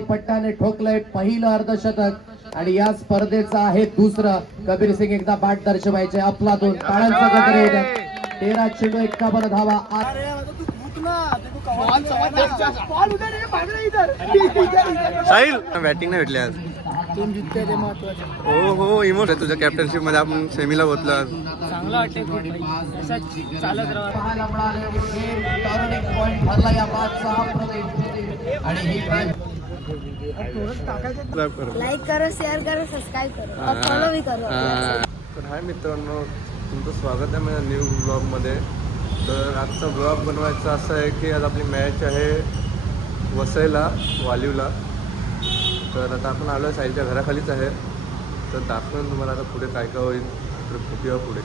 पट्टाने ठोकलंय पहिलं अर्धशतक आणि या स्पर्धेचं आहे दुसरं. कबीर सिंग एकदा बाट दर्शवायचे अफलातून टाळ्यांचा गजर होत आहे. 13 चेंडू 51 धावा. साहिल बॅटिंग नाही भेटली आज. हो हो इमोश आहे तुझ्या कॅप्टनशिप मध्ये. आपण सेमीला पोहोचलो आज. चांगला वाटतंय चालत राहा. पाहायला मिळाले टर्निंग पॉइंट ठरला या मॅचचा हा प्रदेश आणि ही लाईक करो, शेअर करो, सबस्क्राईब करो और फॉलो भी करो. तर हाय मित्रांनो, तुमचं स्वागत आहे माझ्या न्यू ब्लॉगमध्ये. तर आजचा ब्लॉग बनवायचा असं आहे की आज आपली मॅच आहे वसईला, वालीवला. तर आता आपण आलो आहे साईलच्या घराखालीच आहे. तर दाखवून तुम्हाला आता पुढे काय काय होईल. तर खूप पुढे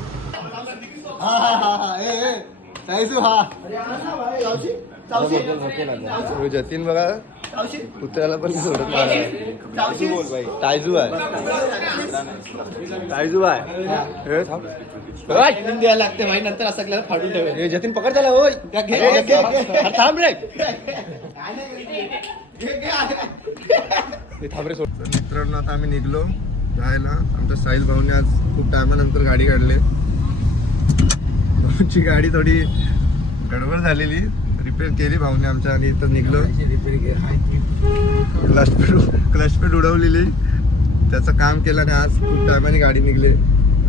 जतीन बघा कुत्र्याला पण सोडत टायजू आहे. टायजू आहे द्यायला लागते भाई, नंतर असं फाडून ठेवेल. जतीन पकड त्याला. होय थांब रे. थांब रे सोड. मित्रांनो आता आम्ही निघलो जायला. आमच्या साहिल भाऊने आज खूप टायमानंतर गाडी काढली. भाऊची गाडी थोडी गडबड झालेली, रिपेअर केली भाऊने आमच्या आणि इथं निघलो. क्लच पेट उडवलेली, त्याचं काम केलं आणि आज खूप टायमाने गाडी निघली.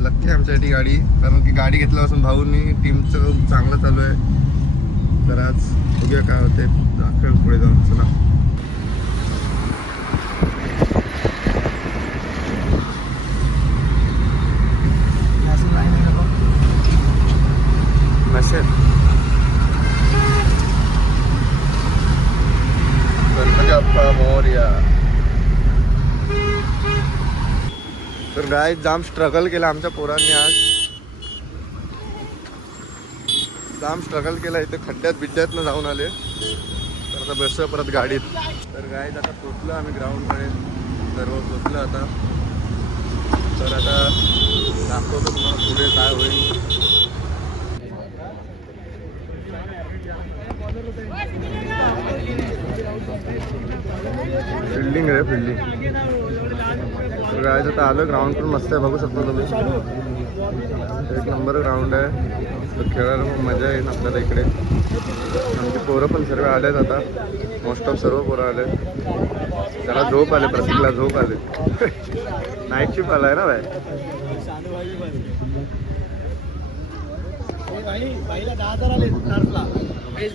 लक्की आमच्यासाठी गाडी, कारण की गाडी घेतल्यापासून भाऊनी टीमचं खूप चांगलं चालू आहे. तर आज बघूया काय होते, दाखवेल पुढे जाऊन. चला नसेल. गणपती बाप्पा मोरया. तर गाय जाम स्ट्रगल केलं आमच्या पोरांनी आज. जाम स्ट्रगल केला. इथे खड्ड्यात बिड्ड्यातनं जाऊन आले. तर आता बसलो परत गाडीत. तर गाय आता पोचलो आम्ही ग्राउंडकडे. सर्व पोचलो आता. तर आता दाखवतो तुम्हाला पुढे काय होईल. फिल्डिंग आहे फिल्डिंग. गायचं तर आलं ग्राउंड पण मस्त आहे, बघू शकता तुम्ही. एक नंबर ग्राउंड आहे. तर खेळायला खूप मजा येईल आपल्याला इकडे. आमची पोरं पण सर्व आलेत आता. मोस्ट ऑफ सर्व पोरं आले. त्याला झोप आले, प्रतीकला झोप आले. नाईट शिफ्ट आलाय ना बाय. बेस्ट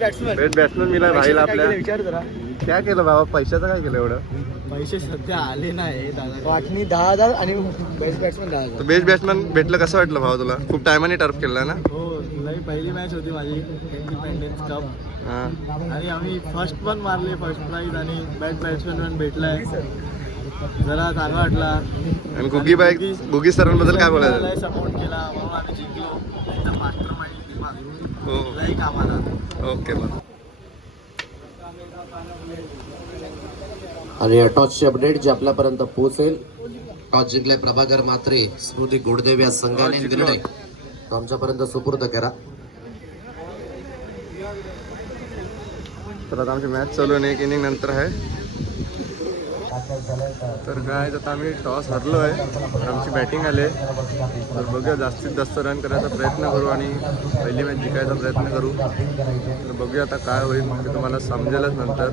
बॅट्समॅन मिळाला भाईला आपल्या. विचार जरा काय केलं बाबा, पैशाचं काय केलं एवढं. पैसे सध्या आले नाही. वाटणी 10,000 आणि बेस्ट बॅट्समॅन 10,000. तर बेस्ट बॅट्समॅन भेटलं. कसं वाटलं भावा तुला. खूप टायमाने टर्फ केला ना. हो, पहिली मॅच होती माझी इंडिपेंडन्स कप. हां आणि आम्ही फर्स्ट पण मारले, फर्स्ट प्राईज. आणि बेस्ट बॅट्समॅन पण भेटलाय, जरा चांगला वाटला. आणि गुगी सरांबद्दल काय बोलायचं. सपोर्ट केला म्हणून आम्ही जिंकलो. एकदम मास्टर माइंड हो लई कामाला. ओके बरं. आणि टॉसचे अपडेट जे आपल्यापर्यंत पोहोचेल. टॉस जिंकलाय प्रभाकर मात्रे, स्मृती गोडदेव या संघाने निर्णय तो आमच्यापर्यंत सुपूर्द करा. तर आता आमची मॅच चालू आहे. एक इनिंग नंतर आहे. तर काय आता आम्ही टॉस हरलो आहे. आमची बॅटिंग आले. तर बघूया, जास्तीत जास्त रन करायचा प्रयत्न करू आणि पहिली मॅच जिंकायचा प्रयत्न करू. तर बघूया आता काय होईल, ते तुम्हाला समजेलच नंतर.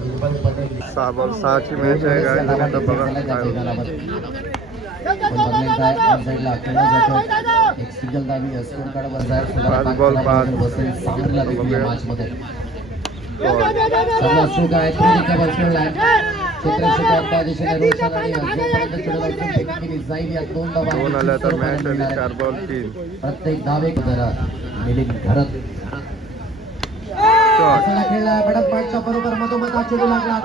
6 बॉल 6ची मॅच आहे काय. आता बघा काय होईल. 5 बॉल 5. दोन आल्या तर मॅच आणि 4 बॉल 3. प्रत्येक धावे मिलिंद घरत बरोबर मधोमध चेंडू लागला.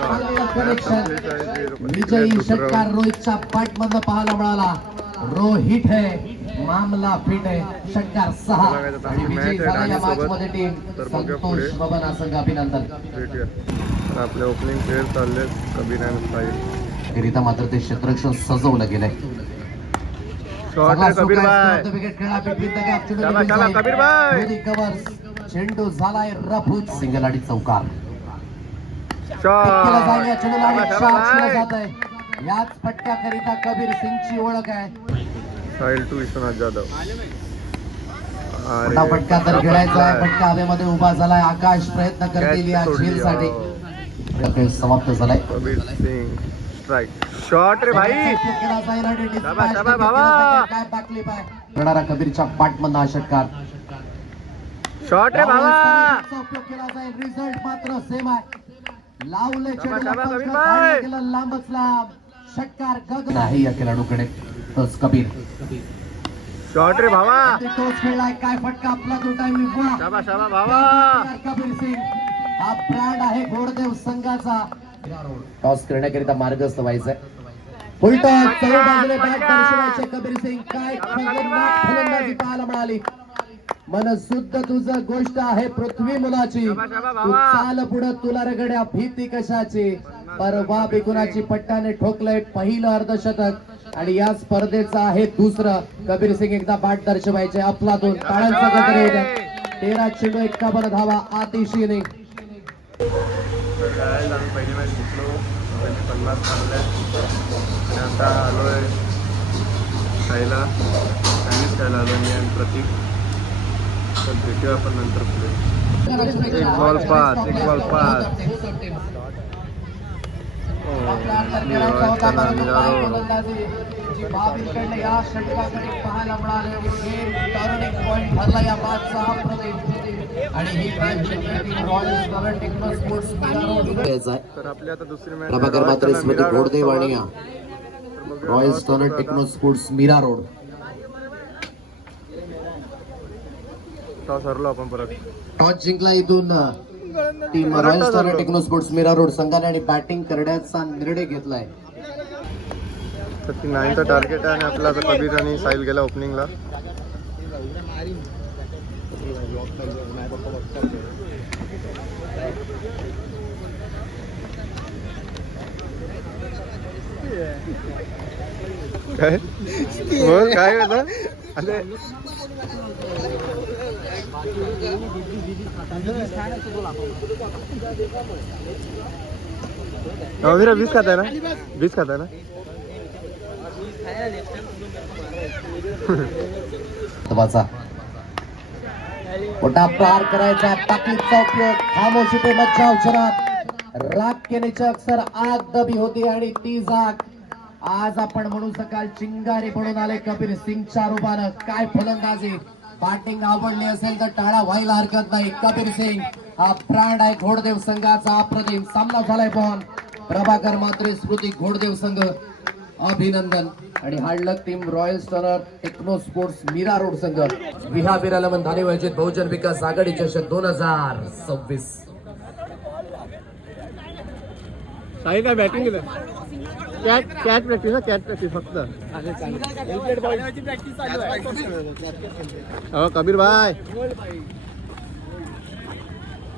विजयी षटकार रोहितच्या पाठ मधनं पाहायला मिळाला. रोहित है, मामला फिट आहे. षटकार 6 आणि विजयी झाला या मॅच मध्ये टीम. संतोष बबन संघ अभिनंदन. आपले ओपनिंग प्लेयर चालले कबीर आणि साहिल. करिता मात्र ते क्षेत्ररक्षण सजवलं गेलंय. शॉट आहे कबीर भाई. विकेट खेळला चला कबीर भाई. कव्हर चेंडू झालाय रफूज. सिंगल आणि चौकार. केला जाईल या चेंडूला आणि शाबास, shot केला शाबास. जात आहे. याच फटक्याकरिता कबीर सिंगची ओळख आहे. साहिल टू विश्वनाथ जाधव. मोठा फटका तर खेळायचा आहे. फटका हवेमध्ये उभा झालाय. आकाश प्रयत्न करतील या सोडली, झेलसाठी. हो. खेळ समाप्त झालाय. कबीर सिंग स्ट्राइक शॉट रे भाई. केला जाईल आणि dispatch शाबास, शाबास, देखील भावा. केला जाईल. काय backflip आहे. करणारा कबीरच्या पाठमधला हा षटकार. शॉट रे भावा. चा उपयोग केला जाईल. रिझल्ट मात्र सेम आहे. लावले चेंडूला शाबास, पंच कबीर करत भाई. धावणे केलं लांबच लांब. षटकार गगन नाही या खेळाडूकडे. तोच कबीर शॉट रे भावा. तोच खेळलाय. काय फटका आपला तो टाइम शाबास शाबास भावा. कबीर सिंग हा ब्रँड आहे घोडदेव संघाचा. टॉस करण्याकरिता मार्गस्थ व्हायचंय. फुल टॉस सर्व बाजूने बॅट दर्शवायचे. कबीर सिंग काय खतरनाक फलंदाजी पाहायला मिळाली. मन शुद्ध तुझं गोष्ट आहे पृथ्वी मुलाची. तू चाल पुढं तुला रगड्या भीती कशाची. परवा बिगुणाची पट्टाने ठोकलंय पहिलं अर्धशतक आणि या स्पर्धेचं आहे दुसरं. कबीर सिंग एकदा बाट दर्शवायचे. आपला दोन टाळ्यांचा गजर होऊ द्या. 13 चेंडू 51 धावा आतिशी इनिंग. आम्ही पहिली मॅच जिंकलो. 50 मारले आणि आता आलोय खायला. चायनीज खायला आलो मी आणि प्रतीक. तर भेटूया आपण नंतर पुढे. एक बॉल पास. या षटकाकडे पाहायला मिळाले. टर्निंग पॉइंट ठरला या मॅचचा अप्रतिम. आणि ही match Royal Star Techno Sports तर आपली आता दुसरी मॅच प्रभाकर मात्रे स्मृती घोडदेव आणि Royal Star Techno Sports Mira road. Toss हरलो आपण परत. टॉस जिंकला इथून team Royal Star Techno Sports Mira road संघाने आणि बॅटिंग करण्याचा निर्णय घेतलाय. 39चं टार्गेट आहे आणि आपला आता कबीर आणि साहिल गेला ओपनिंगला. काय बोल काय होतं. अरे मेरा 20 खाता है ना. 20 खाता है ना. मोठा प्रहार करायचा. ताकदीचा उपयोग. खामोशी पे मच्छा उचरात. राग के नीचे अक्सर आग दबी होती आणि ती जाग आज आपण म्हणू शकाल चिंगारी पडून आले कबीर सिंगच्या रूपानं. काय फलंदाजी. बॅटिंग आवडली असेल तर टाळा व्हायला हरकत नाही. कबीर सिंग हा ब्रँड आहे घोडदेव संघाचा. अप्रतिम सामना झालाय. पण प्रभाकर मात्रे स्मृती घोडदेव संघ अभिनंदन. आणि hard luck team Royal Star Techno Sports Mira Road संघ विहाबिराला धाने वंचित बहुजन विकास आघाडी चषक 2026. साहिल काय बॅटिंग केलं. कॅच प्रॅक्टिस ना. कॅच प्रॅक्टिस फक्त. हो कबीर भाई.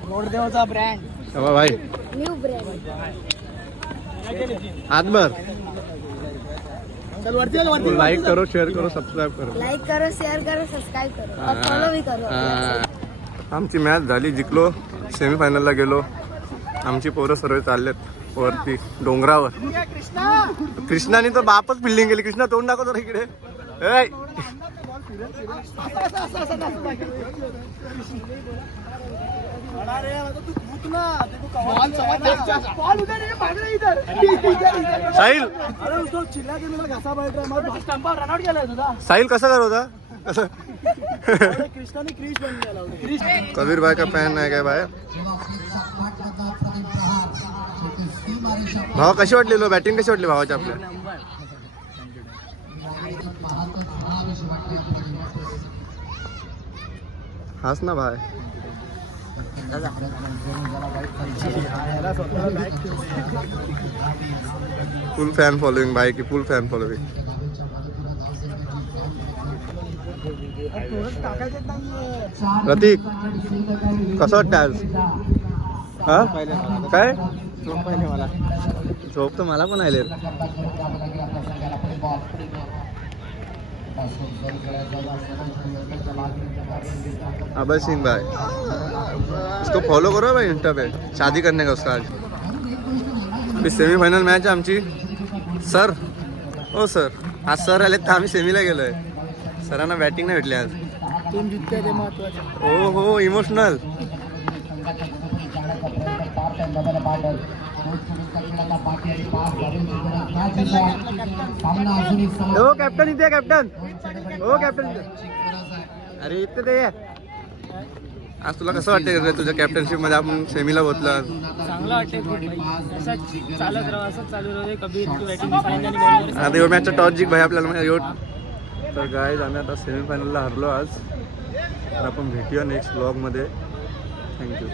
घोडदेवचा ब्रँड. हो भाई न्यू ब्रँड. आजभर लाइक करो, शेअर करो, सबस्क्राईब करो. लाईक करो, शेअर करो, सबस्क्राईब करो और फॉलो भी करो. आमची मॅच झाली. जिंकलो. सेमीफायनलला गेलो. आमची पोरं सर्व चाललेत वरती डोंगरावर. कृष्णाने तर बापच फिल्डिंग केली. कृष्णा तोंड दाखवतो रे इकडे. साहिल साहिल कसा करत होता. कबीर भाई का फॅन आहे काय बाय. भावा कशी वाटली. बॅटिंग कशी वाटली भावाची आपल्या. हाच ना भाई. फुल फॅन फॉलोइंग भाई की फुल फॅन फॉलोइंग. प्रतीक कसं वाटतं आज. हा काय झोप तर मला पण आले. अभय सिंह भाई इसको फॉलो करो भाई इंस्टा पे. शादी करने का उसका आज. आपली सेमीफायनल मॅच आहे आमची. सर हो सर, आज सर आले तर आम्ही सेमीला गेलोय. सरांना बॅटिंग नाही भेटली आज. टीम जिंकते ते महत्वाचं. हो हो, इमोशनल. हो कॅप्टन इथे, कॅप्टन हो कॅप्टन. अरे इथे ते आज तुला कसं वाटतंय तुझ्या कॅप्टनशिप मध्ये आपण सेमीला पोहोचलो? चांगलं वाटतंय खूप भाई. असंच चालत राहा, असंच चालू राहू दे. कबीर तू बॅटिंग आणि बॉलिंग. आता एवढं मॅचचा टॉस जिंक भाई आपल्याला एवढ. तर गाईज आम्ही आता सेमीफायनलला हरलो आज. तर आपण भेटूया नेक्स्ट ब्लॉगमध्ये. थँक्यू.